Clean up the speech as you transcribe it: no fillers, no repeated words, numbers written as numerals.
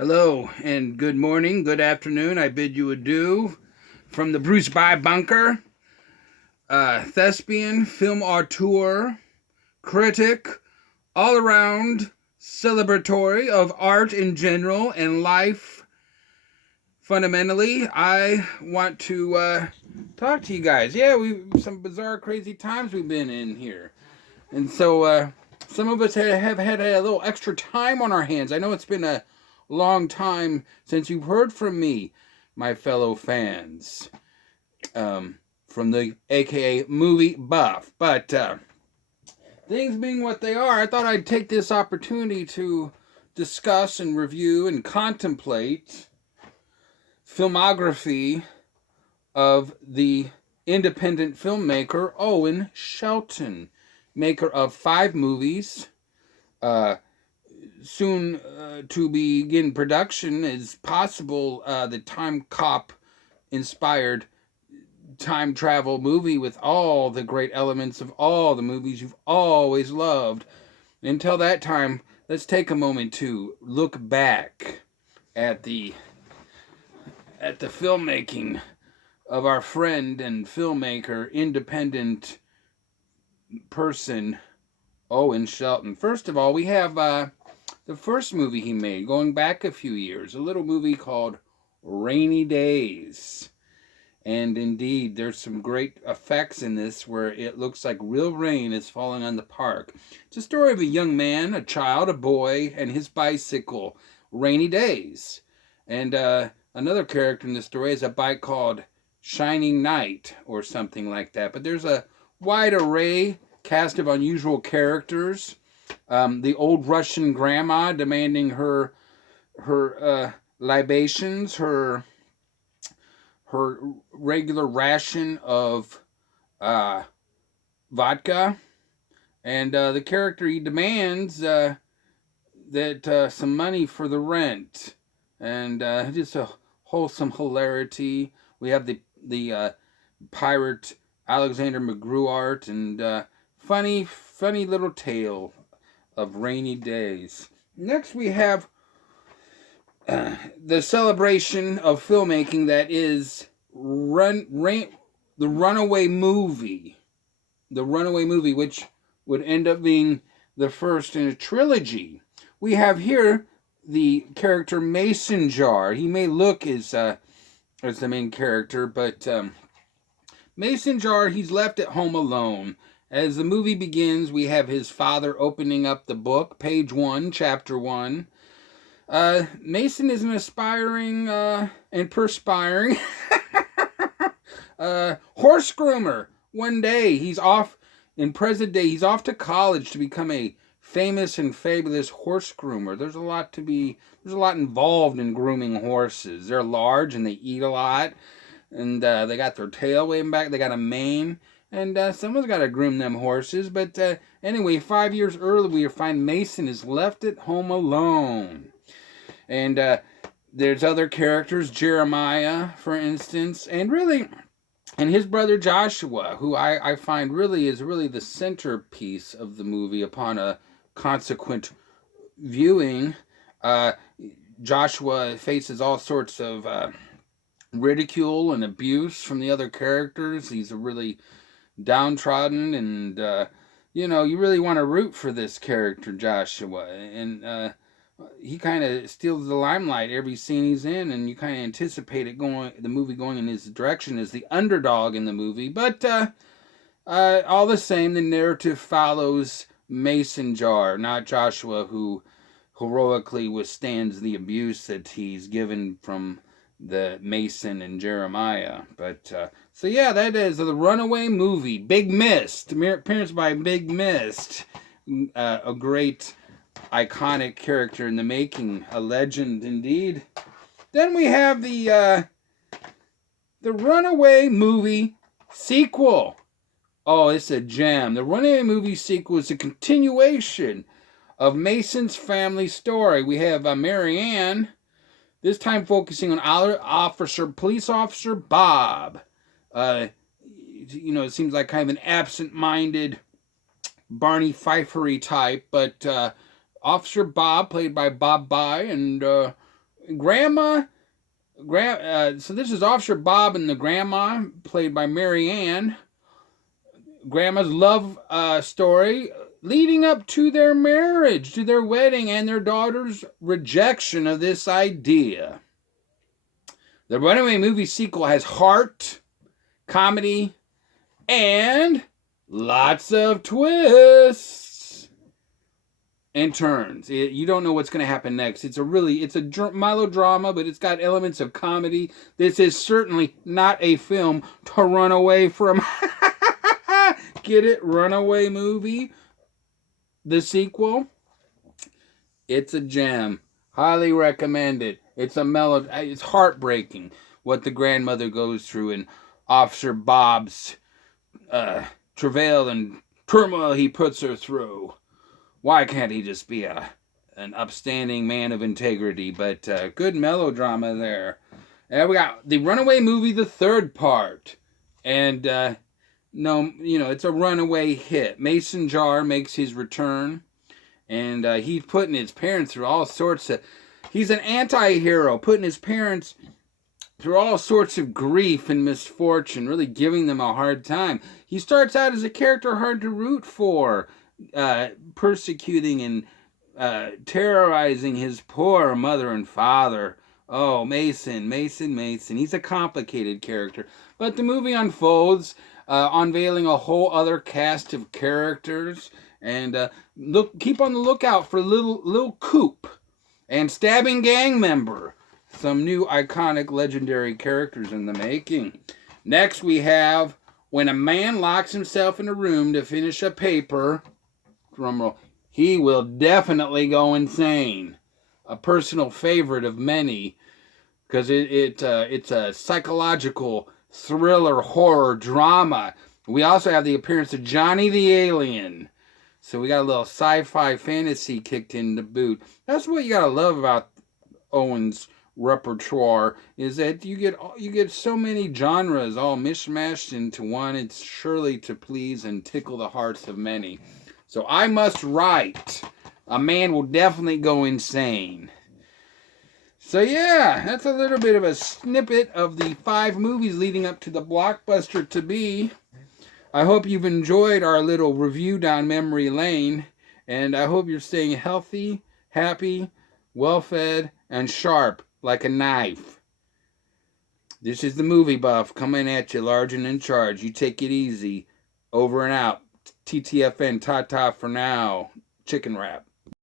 Hello and good morning, good afternoon. I bid you adieu from the Bruce By Bunker. Thespian, film auteur, critic, all around celebratory of art in general and life. Fundamentally, I want to talk to you guys. Yeah, some bizarre, crazy times we've been in here, and so some of us have had a little extra time on our hands. I know it's been a long time since you've heard from me, my fellow fans, from the AKA movie buff. But things being what they are, I thought I'd take this opportunity to discuss and review and contemplate filmography of the independent filmmaker Owen Shelton, maker of 5 movies, soon to begin production is possible, the Time Cop inspired time travel movie with all the great elements of all the movies you've always loved. Until that time, let's take a moment to look back at the filmmaking of our friend and filmmaker, independent person, Owen Shelton. First of all, we have the first movie he made, going back a few years, a little movie called Rainy Days. And indeed, there's some great effects in this where it looks like real rain is falling on the park. It's a story of a young man, a child, a boy, and his bicycle, Rainy Days. And another character in the story is a bike called Shining Knight or something like that. But there's a wide array cast of unusual characters. The old Russian grandma demanding her libations, her regular ration of vodka, and the character he demands that some money for the rent, and just a wholesome hilarity. We have the pirate Alexander McGruart, and funny little tale of Rainy Days. Next, we have the celebration of filmmaking that is the Runaway Movie. The Runaway Movie, which would end up being the first in a trilogy. We have here the character Mason Jar. He may look as the main character, but Mason Jar, he's left at home alone. As the movie begins, we have his father opening up the book, page 1, chapter 1. Mason is an aspiring and perspiring horse groomer. One day, he's off to college to become a famous and fabulous horse groomer. There's a lot involved in grooming horses. They're large and they eat a lot, and they got their tail waving back. They got a mane, and someone's got to groom them horses. But anyway, 5 years earlier, we find Mason is left at home alone. And there's other characters, Jeremiah, for instance, and his brother Joshua, who I find is the centerpiece of the movie upon a consequent viewing. Joshua faces all sorts of ridicule and abuse from the other characters. He's a really downtrodden, and you really want to root for this character, Joshua, and he kind of steals the limelight every scene he's in, and you kind of anticipate the movie going in his direction as the underdog in the movie. But all the same, the narrative follows Mason Jar, not Joshua, who heroically withstands the abuse that he's given from the Mason and Jeremiah. But so yeah, that is the Runaway Movie. Big Mist, appearance by Big Mist, a great iconic character in the making, a legend indeed. Then we have the Runaway Movie sequel. Oh, it's a gem. The Runaway Movie sequel is a continuation of Mason's family story. We have Mary Ann, this time focusing on police officer Bob. It seems like kind of an absent-minded Barney Fifery type, but Officer Bob, played by Bob By, and Grandma, so this is Officer Bob and the grandma, played by Mary Ann. Grandma's love story leading up to their marriage, to their wedding, and their daughter's rejection of this idea. The Runaway Movie sequel has heart, comedy, and lots of twists and turns. You don't know what's going to happen next. It's a melodrama, but it's got elements of comedy. This is certainly not a film to run away from. Get it? Runaway Movie, the sequel. It's a gem. Highly recommend it. It's It's heartbreaking what the grandmother goes through and Officer Bob's travail and turmoil he puts her through. Why can't he just be an upstanding man of integrity? But good melodrama there. And we got the Runaway Movie, the third part. And no, it's a runaway hit. Mason Jar makes his return. And he's putting his parents through all sorts of... He's an anti-hero, putting his parents through all sorts of grief and misfortune, really giving them a hard time. He starts out as a character hard to root for, persecuting and terrorizing his poor mother and father. Oh, Mason. He's a complicated character. But the movie unfolds, unveiling a whole other cast of characters. And keep on the lookout for Lil Coop and Stabbing Gang Member. Some new iconic legendary characters in the making. Next we have When a Man Locks Himself in a Room to Finish a Paper. Drumroll. He will definitely go insane. A personal favorite of many, because it's a psychological thriller horror drama. We also have the appearance of Johnny the Alien. So we got a little sci-fi fantasy kicked in to boot. That's what you gotta love about Owen's repertoire, is that you get so many genres all mishmashed into one. It's surely to please and tickle the hearts of many. So I must write. A man will definitely go insane. So yeah, that's a little bit of a snippet of the 5 movies leading up to the blockbuster to be. I hope you've enjoyed our little review down memory lane, and I hope you're staying healthy, happy, well-fed, and sharp like a knife. This is the Movie Buff coming at you large and in charge. You take it easy. Over and out. TTFN, ta-ta for now. Chicken wrap.